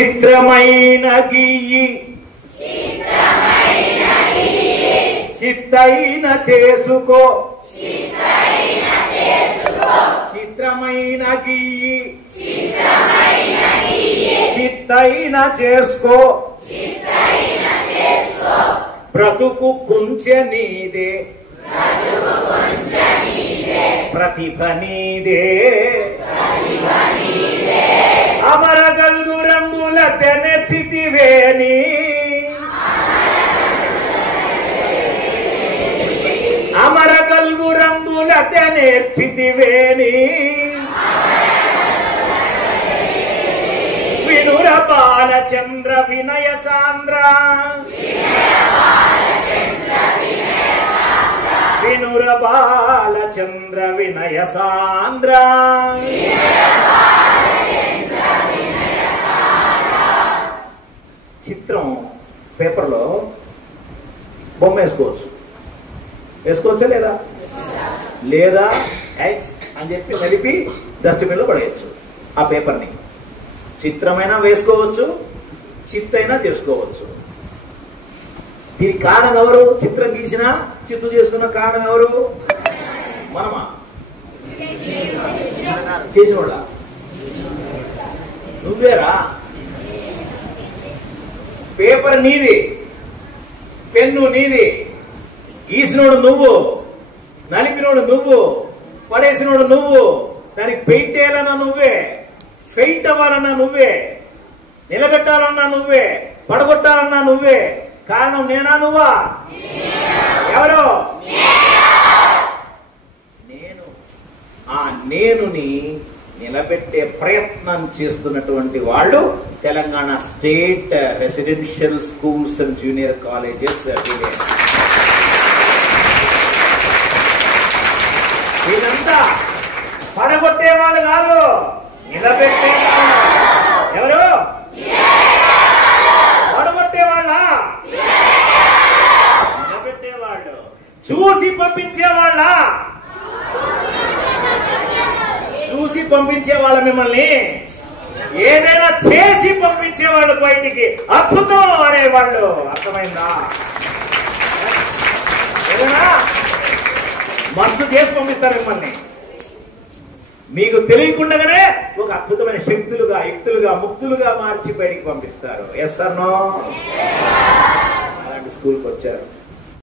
చిత్రమైన గియ్యి చిత్తైన చేసుకో చిత్రమైన గియ్యి చిత్తైన చేసుకో బ్రతుకు కుంచె నీదే ప్రతిభ నీదే అమరగల్గు రంగుల తెనెచ్చితివేని అమరగల్గు రంగుల తెనెచ్చితివేని వినుర బాలచంద్ర వినయ సాంద్ర వినుర బాలచంద్ర వినయ సాంద్ర చిత్రం పేపర్లో బొమ్మ వేసుకోవచ్చు, వేసుకోవచ్చా లేదా? లేదా అని చెప్పి నలిపి డస్ట్బిన్లో పడేయచ్చు. ఆ పేపర్ని చిత్రమైనా వేసుకోవచ్చు, చిత్తైనా చేసుకోవచ్చు. దీనికి కారణం ఎవరు? చిత్రం గీసినా చిత్తు చేసుకున్న కారణం ఎవరు? మనమా? చేసినోళ్ళ? నువ్వేరా. పేపర్ నీది, పెన్ను నీది, గీసినోడు నువ్వు, నలిపినోడు నువ్వు, పడేసినోడు నువ్వు, దానికి పెయింట్ వేయాలన్నా నువ్వే, ఫెయింట్ అవ్వాలన్నా నువ్వే, నిలబెట్టాలన్నా నువ్వే, పడగొట్టాలన్నా నువ్వే. కారణం నేనా నువ్వా? ఎవరు? నేను. ఆ నేనుని నిలబెట్టే ప్రయత్నం చేస్తున్నటువంటి వాళ్ళు Telangana state residential schools and junior colleges. ఇదంతా పడగొట్టే వాళ్ళు కాదు, నిలబెట్టే ఎవరు? పడగొట్టే వాళ్ళ, నిలబెట్టే వాళ్ళు, చూసి పంపించే వాళ్ళ, చూసి పంపించే వాళ్ళ, మిమ్మల్ని ఏదైనా చేసి పంపించే వాళ్ళు బయటికి, అద్భుతం అనేవాళ్ళు. అర్థమైందా? ఏదైనా మస్తు చేసి పంపిస్తారు మిమ్మల్ని. మీకు తెలియకుండానే ఒక అద్భుతమైన శక్తులుగా, యుక్తులుగా, ముక్తులుగా మార్చి బయటికి పంపిస్తారు. Yes or no? అలాంటి స్కూల్కి వచ్చారు.